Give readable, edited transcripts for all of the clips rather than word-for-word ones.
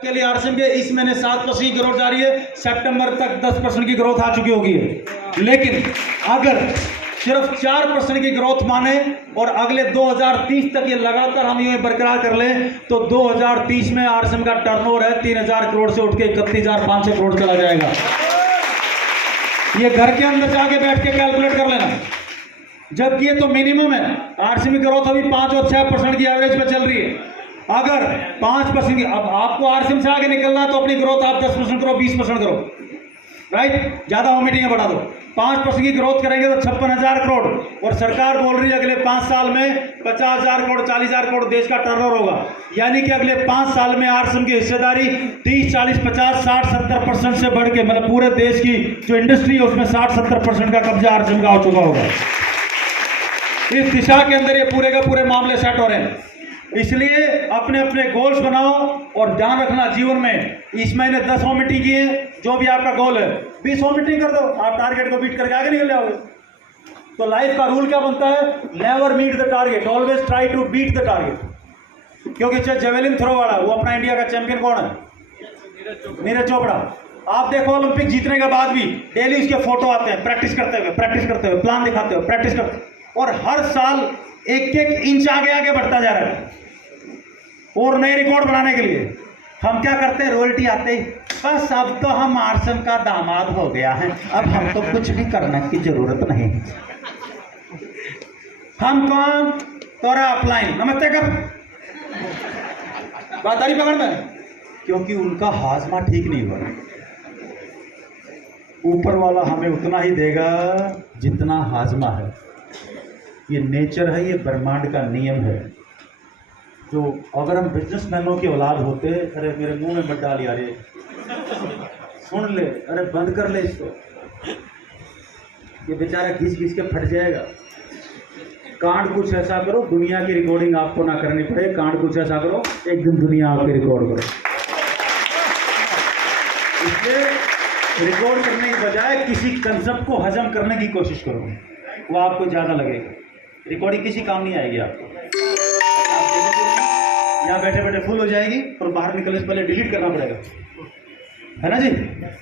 के लिए आरसीएम के इस महीने 7% की ग्रोथ जारी है, सितंबर तक 10% की ग्रोथ आ चुकी होगी। लेकिन अगर सिर्फ 4% की ग्रोथ माने और अगले 2030 तक ये लगातार हम ये बरकरार कर लें तो 2030 में आरसीएम का टर्नओवर है 3000 करोड़ से उठ के 31,500 करोड़ चला जाएगा। ये घर के अंदर जाके बैठ के कैलकुलेट कर लेना। जबकि ये तो मिनिमम है, आरसीएम की ग्रोथ अभी 5 और 6% की एवरेज पे चल रही है। अगर 5% की, अब आपको आरसीएम से आगे निकलना है तो अपनी ग्रोथ आप 10% करो, 20% करो, राइट? ज्यादा हो मीटिंग बढ़ा दो। 5% की ग्रोथ करेंगे तो 56,000 करोड़ और सरकार बोल रही है अगले 5 साल में 50,000 करोड़ 40,000 करोड़ देश का टर्नओवर होगा। यानी कि अगले 5 साल में आरसीएम की हिस्सेदारी 30, 40, 50, 60, 70% से बढ़ के, मतलब पूरे देश की जो इंडस्ट्री है उसमें 60-70% का कब्जा आरसीएम का हो चुका होगा। इस दिशा के अंदर ये पूरे के पूरे मामले सेट हो रहे हैं। इसलिए अपने अपने गोल्स बनाओ और ध्यान रखना जीवन में, इस महीने 10 मीटिंग की है, जो भी आपका गोल है 20 मीटिंग कर दो, आप टारगेट को बीट करके आगे निकल जाओगे। तो लाइफ का रूल क्या बनता है? Never meet the target, always try to beat the target. क्योंकि चाहे जेवेलिन थ्रो वाला, वो अपना इंडिया का चैंपियन कौन है? नीरज चोपड़ा। आप देखो ओलंपिक जीतने के बाद भी डेली उसके फोटो आते हैं, प्रैक्टिस करते हुए, प्लान दिखाते हुए, प्रैक्टिस करते, और हर साल एक इंच आगे आगे बढ़ता जा रहा है और नए रिकॉर्ड बनाने के लिए। हम क्या करते हैं? रॉयल्टी आते ही बस अब तो हम आरसीएम का दामाद हो गया है, अब हम तो कुछ भी करने की जरूरत नहीं। हम कौन? तोरा अपलाइन नमस्ते कर, बातारी पकड़ में, क्योंकि उनका हाजमा ठीक नहीं हुआ। ऊपर वाला हमें उतना ही देगा जितना हाजमा है। ये नेचर है, ये ब्रह्मांड का नियम है। जो अगर हम बिजनेसमैनों की औलाद होते, अरे मेरे मुंह में मत डाल यार, ये सुन ले, अरे बंद कर ले इसको, ये बेचारा घिस घिस के फट जाएगा। कांड कुछ ऐसा करो दुनिया की रिकॉर्डिंग आपको ना करनी पड़े, कांड कुछ ऐसा करो एक दिन दुनिया आपकी रिकॉर्ड करे। इसलिए रिकॉर्ड करने की बजाय किसी कंसेप्ट को हजम करने की कोशिश करो, वो आपको ज़्यादा लगेगा। रिकॉर्डिंग किसी काम नहीं आएगी आपको, यहाँ बैठे बैठे फुल हो जाएगी और बाहर निकलने से पहले डिलीट करना पड़ेगा, है ना जी?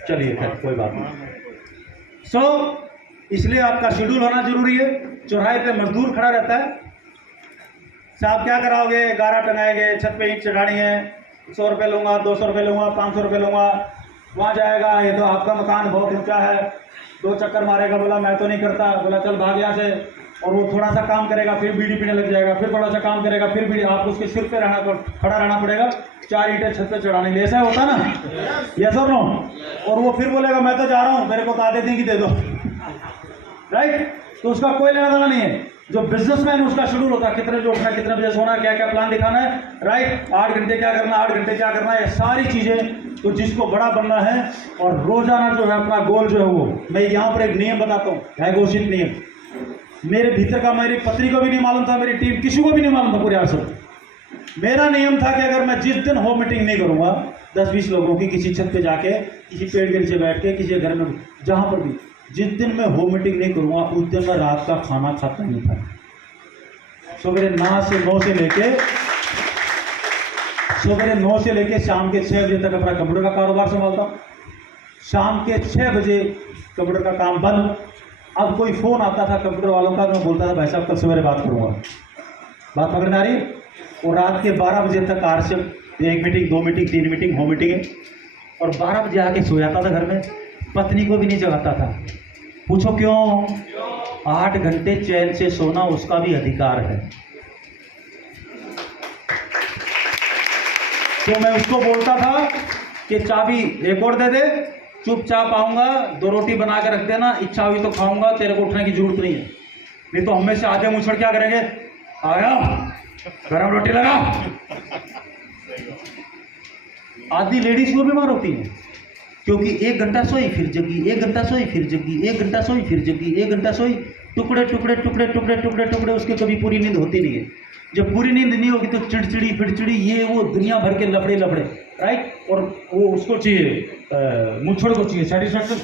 चलिए खैर कोई बात नहीं। इसलिए आपका शेड्यूल होना जरूरी है। चौराहे पे मजदूर खड़ा रहता है, साहब क्या कराओगे? गारा टंगाएंगे, छत पे ईंट चढ़ानी है, 100 रुपये लूँगा, 200 रुपये लूँगा, 500 रुपये लूँगा। वहाँ जाएगा, ये तो आपका मकान बहुत ऊँचा है, 2 चक्कर मारेगा, बोला मैं तो नहीं करता, बोला चल भाग यहाँ से। और वो थोड़ा सा काम करेगा, फिर बीड़ी पीने लग जाएगा, फिर थोड़ा सा काम करेगा, फिर बीड़ी, आपको उसके सिर पे खड़ा रहना पड़ेगा 4 ईंटें छत पे चढ़ाने के लिए। ऐसा होता ना? यस और नो? और वो फिर बोलेगा मैं तो जा रहा हूँ, मेरे को तो आधे दिन की दे दो, राइट? तो उसका कोई लेना देना नहीं है। जो बिजनेसमैन है उसका शेड्यूल होता है, कितने बजे उठना, कितने बजे सोना, क्या क्या प्लान दिखाना है, राइट? 8 घंटे क्या करना, 8 घंटे क्या करना है, ये सारी चीजें। तो जिसको बड़ा बनना है और रोजाना जो है अपना गोल जो है वो, मैं यहाँ पर एक नियम बताता हूँ, है घोषित नियम, मेरे भीतर का, मेरी पत्नी को भी नहीं मालूम था, मेरी टीम किसी को भी नहीं मालूम था पूरे आसपास। मेरा नियम था कि अगर मैं जिस दिन होम मीटिंग नहीं करूंगा 10-20 लोगों की, किसी छत पे जाके, किसी पेड़ के नीचे बैठ के, किसी घर में, जहां पर भी, जिस दिन मैं होम मीटिंग नहीं करूंगा उस दिन मैं रात का खाना खाता नहीं था। सवेरे 9 से लेके शाम के 6 बजे तक अपना कंप्यूटर का कारोबार संभालता हूँ। शाम के 6 बजे कंप्यूटर का काम बंद। अब कोई फोन आता था कंप्यूटर वालों का, मैं बोलता था भाई साहब कल सवेरे बात करूंगा, बात पकड़ में आ रही है? और रात के 12 बजे तक RCM 1 meeting, 2 meeting, 3 meeting, home meeting है। और 12 बजे आके सो जाता था घर में, पत्नी को भी नहीं जगाता था। पूछो क्यों? 8 घंटे चैन से सोना उसका भी अधिकार है। तो मैं उसको बोलता था कि चाबी एक और दे दे, चुपचाप आऊंगा, 2 रोटी बना के रख देना, इच्छा हुई तो खाऊंगा, तेरे को उठने की जरूरत नहीं है। नहीं तो हमें से आधे मुछड़ क्या करेंगे, आया गरम रोटी लगा। आधी लेडीज को बीमार होती है क्योंकि 1 घंटा सोई फिर जगी, 1 घंटा सोई फिर जगी, 1 घंटा सोई फिर जगी, 1 घंटा सोई, टुकड़े टुकड़े टुकड़े टुकड़े टुकड़े टुकड़े, उसके कभी पूरी नींद होती नहीं है। जब पूरी नींद नहीं होगी तो चिड़चिड़ी फिड़चिड़ी, ये वो दुनिया भर के लफड़े, राइट? और वो उसको चाहिए, मुछड़ को चाहिए सेटिस्फैक्शन।